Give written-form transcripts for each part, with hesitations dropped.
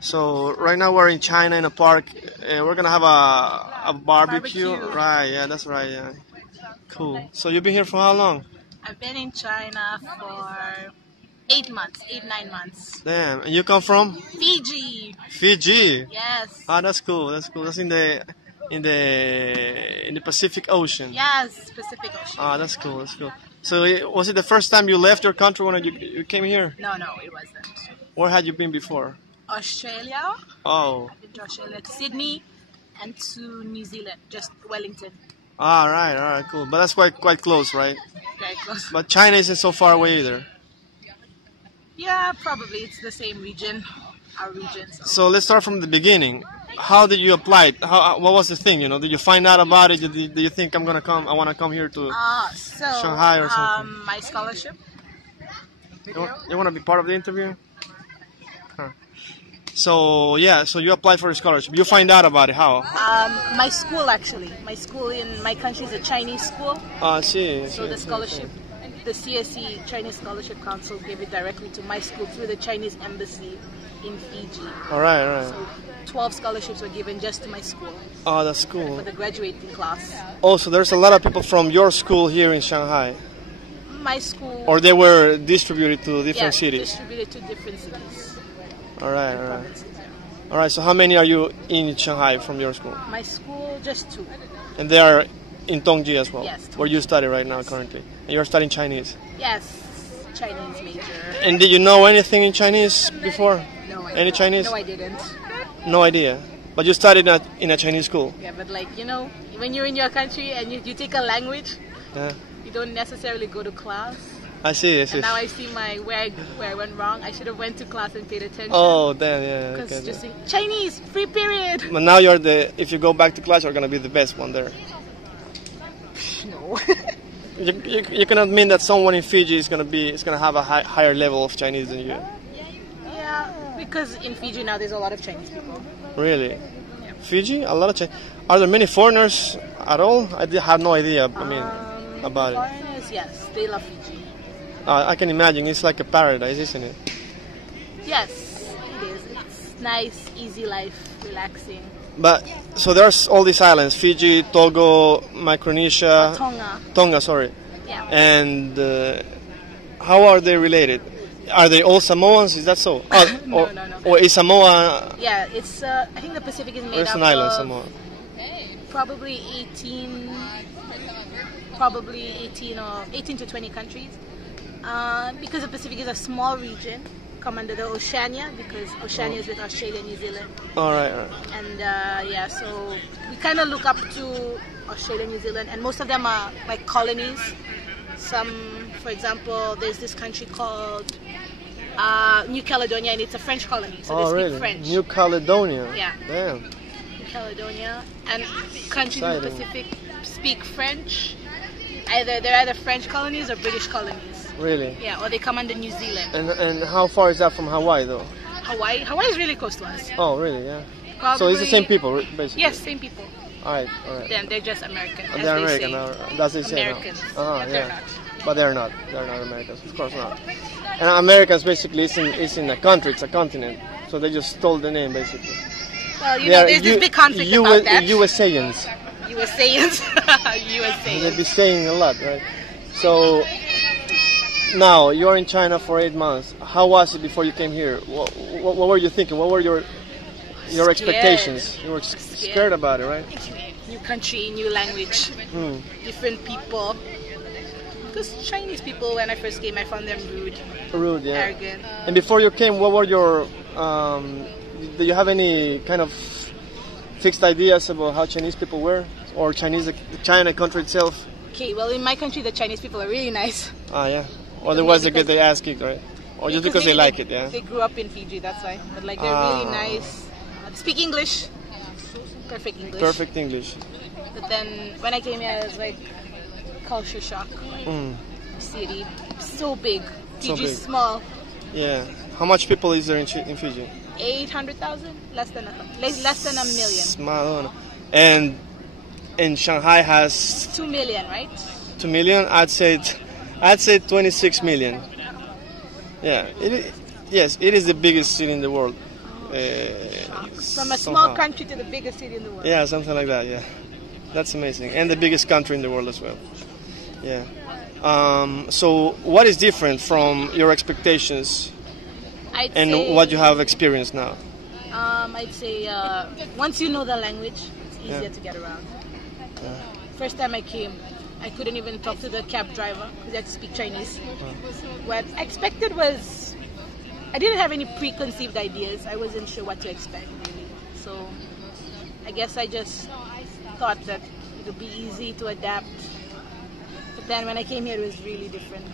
So right now we're in China in a park. We're gonna have a barbecue. Barbecue. Right? Yeah, that's right. Yeah. Cool. So you've been here for how long? I've been in China for 8 months, 9 months. Damn. And you come from Fiji. Fiji? Yes. Ah, that's cool. That's cool. That's in the Pacific Ocean. Yes, Pacific Ocean. Ah, that's cool. That's cool. So was it the first time you left your country when you came here? No, it wasn't. Where had you been before? Australia. Oh. I've been to Australia, to Sydney, and to New Zealand, just Wellington. All right, cool. But that's quite close, right? Very close. But China isn't so far away either. Yeah, probably it's the same region, our region. So let's start from the beginning. How did you apply? What was the thing? Did you find out about it? Did you think I want to come here to Shanghai or something? My scholarship. You want to be part of the interview? Huh. So you applied for a scholarship. You find out about it how? My school actually. My school in my country is a Chinese school. I see. So the scholarship, the CSE Chinese Scholarship Council gave it directly to my school through the Chinese embassy in Fiji. All right. So 12 scholarships were given just to my school. Oh, that's cool. For the graduating class. Also, there's a lot of people from your school here in Shanghai. My school. Or they were distributed to different cities. Distributed to different cities. All right. All right. So how many are you in Shanghai from your school? My school, just 2. And they are in Tongji as well. Yes. Where you study right now currently. And you're studying Chinese. Yes, Chinese major. And did you know anything in Chinese before? No, I Any Chinese? No, I didn't. No idea. But you studied in a Chinese school. Yeah, but when you're in your country and you take a language, Yeah. you don't necessarily go to class. I see. And now I see where I went wrong. I should have went to class and paid attention. Oh, damn, yeah. Because just saying, Chinese, free period. But now if you go back to class, you're going to be the best one there. No. You cannot mean that someone in Fiji is going to have a higher level of Chinese than you. Yeah, because in Fiji now there's a lot of Chinese people. Really? Yeah. Fiji? A lot of Chinese. Are there many foreigners at all? I have no idea. About it. Foreigners, yes, they love Fiji. I can imagine. It's like a paradise, isn't it? Yes, it is. It's nice, easy life, relaxing. But so there's all these islands: Fiji, Togo, Micronesia, Tonga. Sorry. Yeah. And how are they related? Are they all Samoans? Is that so? No. Or is Samoa? Yeah, it's. I think the Pacific is made Where's up an island, of Samoa? probably 18 or 18 to 20 countries. Because the Pacific is a small region, come under the Oceania, because Oceania is with Australia and New Zealand. All right. And so we kind of look up to Australia and New Zealand, and most of them are like colonies. Some, for example, there's this country called New Caledonia, and it's a French colony, so they speak French. New Caledonia? Yeah. Damn. New Caledonia. And countries in the Pacific speak French. They're either French colonies or British colonies. Really? Yeah, or they come under New Zealand. And how far is that from Hawaii, though? Hawaii is really close to us. Oh, really? Yeah. Probably, so it's the same people, basically? Yes, same people. All right. Then they're just American. They're American. That's what they say. Americans. They're not. But they're not. They're not Americans. Of course not. And Americans basically is in a country. It's a continent. So they just stole the name, basically. Well, there's this big conflict about that. USAians. USAians. USAians. They'll be saying a lot, right? So now you're in China for 8 months. How was it before you came here? What were you thinking? What were your expectations? You were scared about it, right? New country, new language, different people. Because Chinese people, when I first came, I found them rude, yeah. Arrogant. And before you came, what were your? Do you have any kind of fixed ideas about how Chinese people were, or the China country itself? Okay, well, in my country, the Chinese people are really nice. Yeah. Otherwise, they get their ass kicked, right? Or just because they like it, yeah. They grew up in Fiji, that's why. But they're really nice. Speak English. Perfect English. Perfect English. But then when I came here, it was like culture shock. City, so big. Fiji's small. Yeah. How much people is there in Fiji? 800,000, less than a million. Small. And Shanghai has 2 million, right? 2 million. I'd say 26 million. Yeah. Yes, it is the biggest city in the world. From a small somehow. country to the biggest city in the world. Yeah, something like that. Yeah, that's amazing, and the biggest country in the world as well. Yeah. So, what is different from your expectations I'd and say, what you have experienced now? I'd say once you know the language, it's easier Yeah. to get around. First time I came, I couldn't even talk to the cab driver because I had to speak Chinese. What I expected was, I didn't have any preconceived ideas. I wasn't sure what to expect, really. So I guess I just thought that it would be easy to adapt. But then when I came here, it was really different.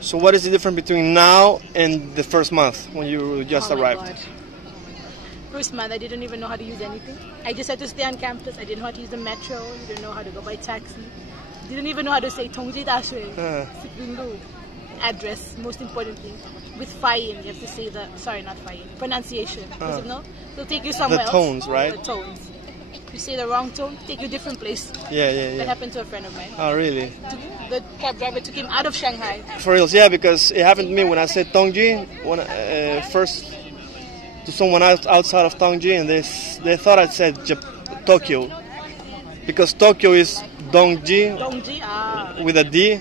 So, what is the difference between now and the first month when you just Oh my arrived? God. First month, I didn't even know how to use anything. I just had to stay on campus. I didn't know how to use the metro. I didn't know how to go by taxi. Didn't even know how to say Tongji Dashui, Sipindu, address, most importantly. With Fayin, you have to say the, sorry, not Fayin, pronunciation. Because if no, they'll take you somewhere The else. tones, right? The tones. If you say the wrong tone, take you a different place. Yeah, yeah, That yeah. happened to a friend of mine. Oh, really? The cab driver took him out of Shanghai. For real, yeah, because it happened to me when I said Tongji, when first to someone outside of Tongji, and they thought I said Tokyo, because Tokyo is Dongji Tongji, with a D,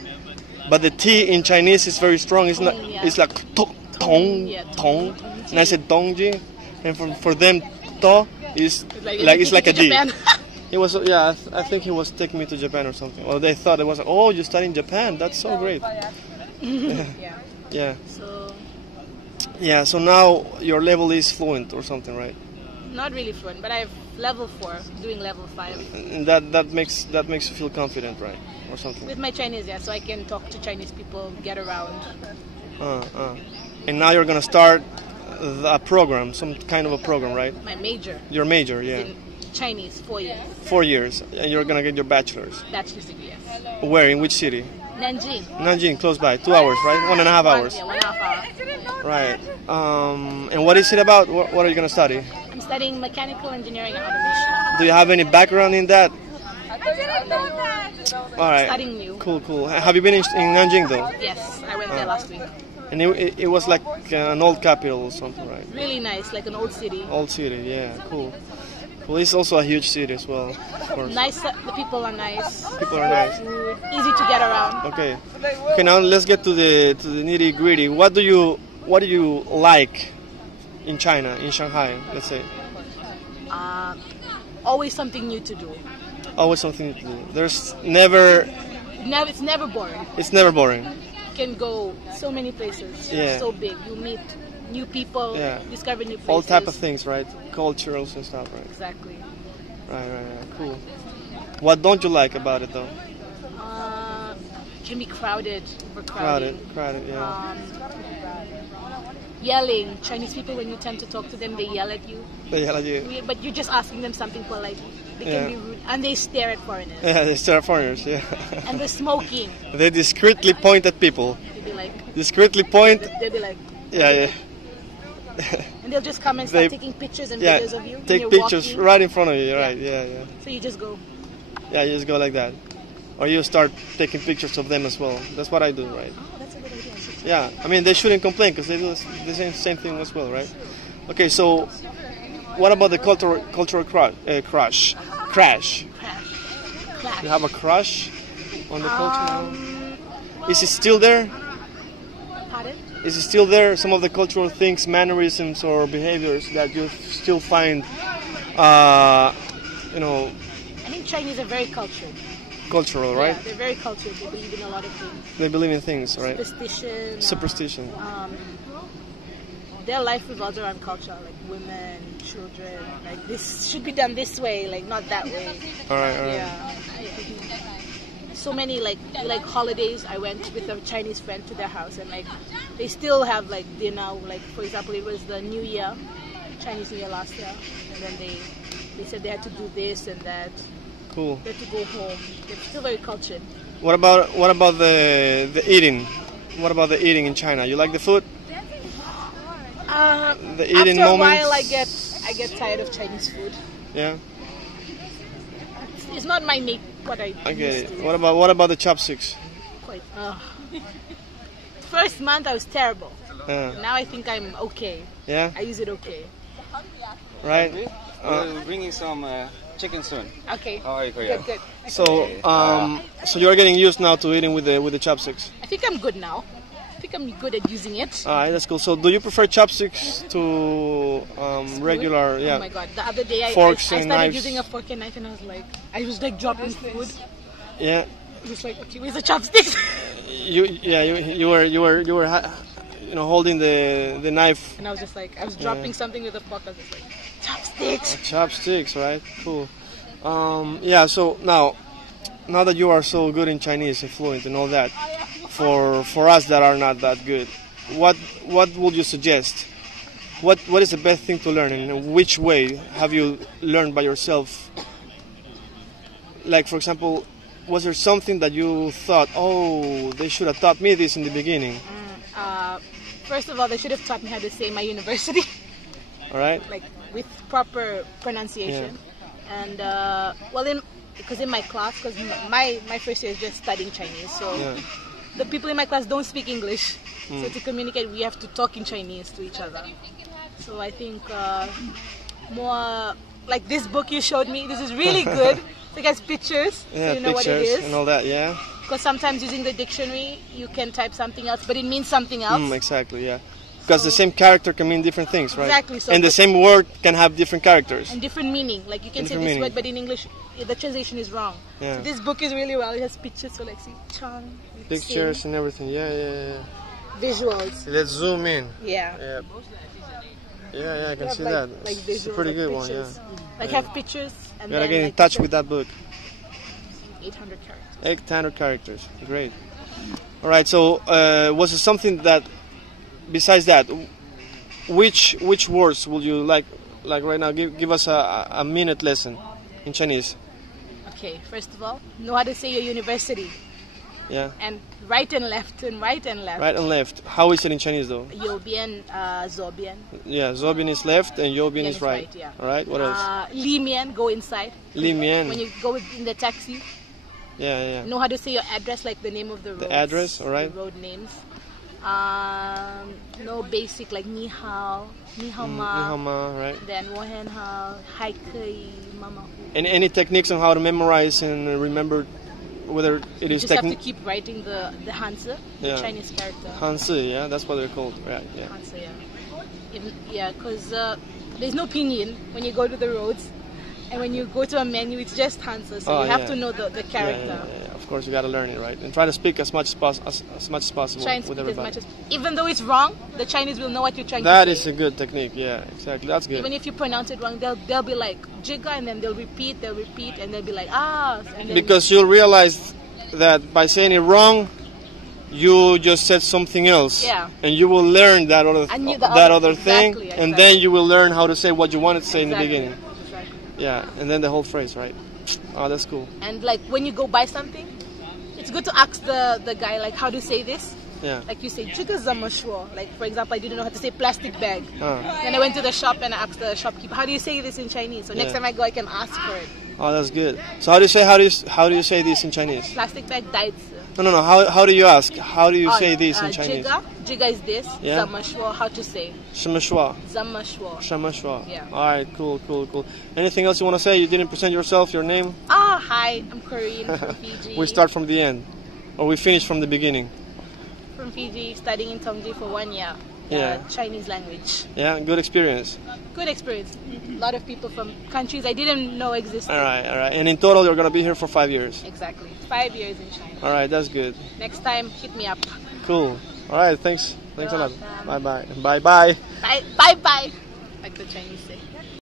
but the T in Chinese is very strong. It's not. Yeah. It's like tong, Yeah, tong, and I said Dongji, and for them to is it's like a D. Japan. It was, yeah, I think he was taking me to Japan or something. Or they thought it was, oh, you study in Japan. That's so great. Yeah. Yeah. So, Yeah, so now your level is fluent or something, right? not really fluent, but I have level 4, doing level 5. And that makes you feel confident, right? Or something. With my Chinese, yeah, so I can talk to Chinese people, get around. And now you're gonna start a program, some kind of a program, right? My major Your major, yeah. in Chinese, 4 years. 4 years, and you're gonna get your bachelor's. Bachelor's degree, yes. Where? In which city? Nanjing. Nanjing, close by. 2 hours, right? 1.5 hours. Yeah, 1.5 hours. Right. And what is it about? What are you gonna study? I'm studying mechanical engineering and automation. Do you have any background in that? All right. Studying new. Cool. Have you been in Nanjing though? Yes, I went there last week. And it was like an old capital or something, right? Really nice, like an old city. Old city, yeah, cool. Well, it's also a huge city as well, of course. Nice, the people are nice. People are nice. Food, easy to get around. Okay. Now let's get to the nitty gritty. What do you like in China, in Shanghai, let's say? Always something new to do. Always something to do. There's never. It's never boring. It's never boring. You can go so many places. Yeah. So big. You meet new people. Yeah. Discover new places. All type of things, right? Culturals and stuff, right? Exactly. Right. Cool. What don't you like about it though? Can be crowded, overcrowded. Crowded, yeah. Yelling. Chinese people, when you tend to talk to them, they yell at you. They yell at you. But you're just asking them something politely. They Yeah. can be rude, and they stare at foreigners. Yeah, they stare at foreigners, yeah. And the smoking. They discreetly point at people. They'll be like, Discreetly point. they'll be like, Yeah. and they'll just come and They- start taking pictures and Yeah, videos of you. when take you're pictures walking. right in front of you, right? Yeah. So you just go. Yeah, you just go like that. Or you start taking pictures of them as well. That's what I do, right? Oh, that's a good idea. Yeah, I mean, they shouldn't complain because they do the same thing as well, right? Okay, so what about the cultural crash? Clash. You have a crush on the culture? Is it still there? Pardon? Is it still there? Some of the cultural things, mannerisms, or behaviors that you still find, I think Chinese are very cultured. cultural, right? Yeah, they're very cultured. They believe in a lot of things. They believe in things, right? Superstition. Superstition. Their life revolves around culture, like women, children. Like this should be done this way, like not that way. All right. Yeah. So many like holidays. I went with a Chinese friend to their house, and like they still have like dinner. Like for example, it was the New Year, Chinese New Year last year, and then they said they had to do this and that. Cool. They had to go home. They're still very cultured. What about the eating? What about the eating in China? You like the food? The eating after a moments? while, I get tired of Chinese food. Yeah. It's not my what I I get used it. to. What about the chopsticks? Quite. First month I was terrible. Yeah. Now I think I'm okay. Yeah. I use it okay. right? We're bringing some chicken soon. Okay. How are you, Korea? Good, good. So, so you're getting used now to eating with the chopsticks. I think I'm good now. I think I'm good at using it. All right, that's cool. So, do you prefer chopsticks to regular? Yeah. Oh my god! The other day I Forks started and knives. using a fork and knife, and I was like dropping food. Yeah. I was like, okay, where's the chopsticks? You were holding the knife. And I was just like, I was dropping something with a fork. I was just like, chopsticks. Chopsticks, right? Cool. Yeah. So now that you are so good in Chinese and fluent and all that, for us that are not that good, what would you suggest? What is the best thing to learn, and which way have you learned by yourself? Like, for example, was there something that you thought, oh, they should have taught me this in the beginning? First of all, they should have taught me how to say my university. All right. Like with proper pronunciation. Yeah. And because in my class, because my first year is just studying Chinese, so the people in my class don't speak English. So to communicate, we have to talk in Chinese to each other. So I think more like this book you showed me. This is really good. It has pictures, so you know what it is. And all that, yeah. Because sometimes using the dictionary, you can type something else, but it means something else. Exactly, yeah. Because the same character can mean different things, right? Exactly. So and the same word can have different characters. And different meaning. Like you can say this word, but in English, the translation is wrong. Yeah. So this book is really well. It has pictures, so like see, Chang. Pictures and everything, yeah. Visuals. Let's zoom in. Yeah. Yeah, I can see that. Like it's a pretty good pictures. one, yeah. Like have pictures and you gotta then get in touch with that book. 800 characters. 800 characters, great. All right, so was it something that, besides that, which words would you like right now? Give us a minute lesson in Chinese. Okay, first of all, know how to say your university. Yeah. And right and left and right and left. Right and left. How is it in Chinese though? Youbian, Zobian. Yeah, Zobian is left and Youbian is right. Yeah. All right. What else? Li Mian, go inside. Li Mian. When you go in the taxi. Yeah. Know how to say your address, like the name of the road. The address, all right. The road names. No basic like ni hao ma. Ni hao ma, right. Then wo hen hao, hai kei, mama. And any techniques on how to memorize and remember whether it is you just have to keep writing the Hanzi, the Chinese character. Hanzi, yeah, that's what they're called, right? Yeah. Hanzi, yeah. Because there's no pinyin when you go to the roads, and when you go to a menu, it's just Hanzi. So you have to know the character. Yeah. Of course, you got to learn it, right? And try to speak as much as possible Try and with speak everybody. Even though it's wrong, the Chinese will know what you're trying to say. That is a good technique, yeah, exactly. That's good. Even if you pronounce it wrong, they'll be like jigga, and then they'll repeat, and they'll be like and then because you'll realize that by saying it wrong, you just said something else. Yeah. And you will learn that other thing, exactly. And then you will learn how to say what you wanted to say in the beginning. Exactly. Yeah, and then the whole phrase, right? Oh, that's cool. And like when you go buy something, it's good to ask the guy like how to say this. Yeah. Like you say, "Jiga zamashwo." Like for example, I didn't know how to say plastic bag. Then I went to the shop and I asked the shopkeeper, "How do you say this in Chinese?" So next time I go, I can ask for it. Oh, that's good. So how do you say this in Chinese? Plastic bag died. No. How do you ask? How do you say this in Chinese? Jiga is this. Yeah. Zamashwo, how to say? Shamashwa. Zamashwo. Yeah. All right. Cool. Anything else you want to say? You didn't present yourself, your name? Hi. I'm Corina from Fiji. We start from the end, or we finish from the beginning. From Fiji, studying in Tongji for 1 year. Chinese language. Yeah, good experience. Good experience. A lot of people from countries I didn't know existed. All right. And in total, you're going to be here for 5 years. Exactly. 5 years in China. All right, that's good. Next time, hit me up. Cool. All right, thanks a lot. Bye-bye. Bye-bye. Like the Chinese say.